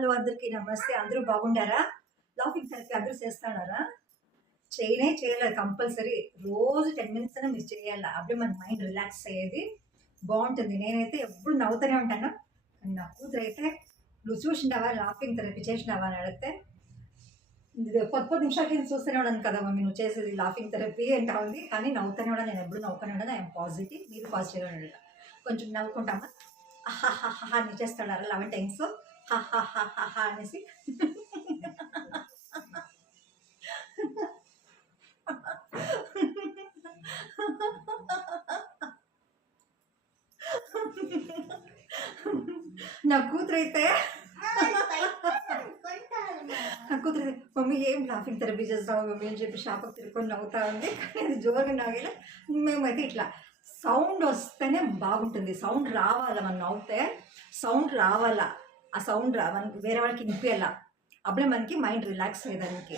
Hello అందరికీ నమస్తే. అందరూ బాగుండారా? లాఫింగ్ థెరపీ అందరూ చేస్తున్నారా? చేయనే చేయలేదు కంపల్సరీ. రోజు 10 మినిట్స్ అయినా మీరు చేయాల. అప్పుడే మన మైండ్ రిలాక్స్ అయ్యేది. బావుంటుంది. నేనైతే ఎప్పుడు నవ్వుతూనే ఉంటాను. కానీ నా కూతురైతే "నువ్వు చూసినావా లాఫింగ్ థెరపీ చేసినావా?" అని అడిగితే, ఇది 10 నిమిషాల కింద చూస్తూనే ఉన్నాను కదా మమ్మీ నువ్వు చేసేది లాఫింగ్ థెరపీ అంటా ఉంది. కానీ నవ్వుతూనే ఉన్నాను. నేను ఎప్పుడు నవ్వుతూనే ఉన్నాను. I'm positive. మీరు పాజిటివ్‌గా ఉండాలి. కొంచెం నవ్వుకుంటామా? అహాహాహా! అని చేస్తాడారా 11 టైమ్స్. హాహాహాహా! అనేసి. నా కూతురైతే నా కూతురు మమ్మీ ఏం లాఫింగ్ థెరపీ చేస్తావు మమ్మీ అని చెప్పి షాపుకి తిరుక్కొని నవ్వుతా ఉంది. కానీ అది జోరుగా నవ్వేలా మేమైతే ఇట్లా సౌండ్ వస్తేనే బాగుంటుంది. సౌండ్ రావాలా మనం నవ్వుతే సౌండ్ రావాలా. ఆ సౌండ్ మనకి వేరే వాళ్ళకి వినిపియాల. అప్పుడే మనకి మైండ్ రిలాక్స్ అయ్యేదానికి.